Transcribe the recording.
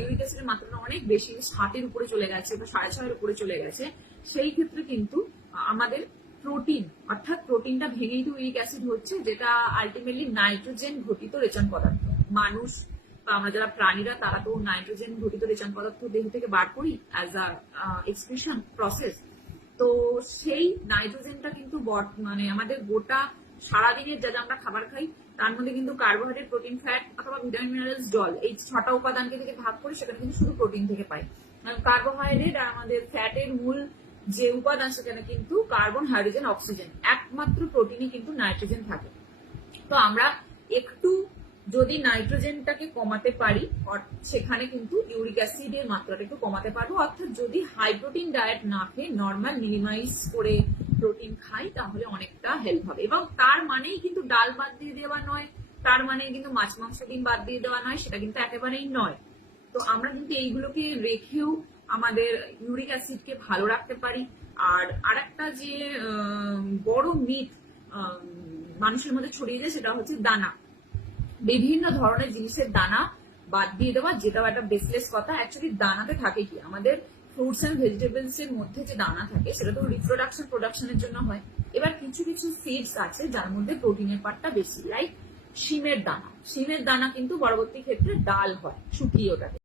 Uric অ্যাসিডের মাত্রাটা অনেক বেশি ষাটের উপরে চলে গেছে বা সাড়ে ছয়ের উপরে চলে গেছে। সেই ক্ষেত্রে কিন্তু আমাদের প্রোটিন, অর্থাৎ প্রোটিনটা ভেঙেই তো ইউরিক অ্যাসিড হচ্ছে, যেটা আলটিমেটলি নাইট্রোজেন ঘটিত রেচন পদার্থ। মানুষ বা আমরা যারা প্রাণীরা, তারা তো নাইট্রোজেন ঘটিত রেচন পদার্থ দেহ থেকে বার করি অ্যাজ আ এক্সপ্রেশন প্রসেস তো সেই নাইট্রোজেনটা কিন্তু মানে আমাদের গোটা সারাদিনের যা যা আমরা খাবার খাই মধ্যে কিন্তু কার্বোহাইড্রেট প্রোটিন ফ্যাট অথবা ভিটামিন মিনারেলস জল, এই ছটা উপাদানকে থেকে ভাগ করে, সেখানে কিন্তু শুধু প্রোটিন থেকে পাই। কার্বোহাইড্রেট আর আমাদের ফ্যাটের মূল যে উপাদান, সেখানে কিন্তু কার্বন হাইড্রোজেন অক্সিজেন একমাত্র প্রোটিনই কিন্তু নাইট্রোজেন থাকে। তো আমরা একটু যদি নাইট্রোজেনটাকে কমাতে পারি সেখানে কিন্তু ইউরিক অ্যাসিডের মাত্রাটা একটু কমাতে পারব। অর্থাৎ যদি হাই প্রোটিন ডায়েট না খেয়ে নর্মাল মিনিমাইজ করে প্রোটিন খাই, তাহলে অনেকটা হেল্প হবে। এবং তার মানেই কিন্তু ডাল বাদ দিয়ে দেওয়া নয়, তার মানে কিন্তু মাছ, মাংস ডিম বাদ দিয়ে দেওয়া নয়, সেটা কিন্তু একেবারেই নয়। তো আমরা কিন্তু এইগুলোকে রেখেও আমাদের ইউরিক অ্যাসিডকে ভালো রাখতে পারি। আর আরেকটা যে বড় মিথ মানুষের মধ্যে ছড়িয়ে যায়, সেটা হচ্ছে দানা। বিভিন্ন ধরনের জিনিসের দানা বাদ দিয়ে দেওয়া, যেটাও একটা বেসলেস কথা। অ্যাকচুয়ালি দানাতে থাকে কি? আমাদের ফ্রুটস অ্যান্ড ভেজিটেবলস এর মধ্যে যে দানা থাকে, সেটা তো রিপ্রোডাকশন প্রোডাকশনের জন্য হয়। এবার কিছু কিছু সিডস আছে, যার মধ্যে প্রোটিনের পার্টটা বেশি লাইক শিমের দানা। শিমের দানা কিন্তু পরবর্তী ক্ষেত্রে ডাল হয়, শুকিয়ে ওটাকে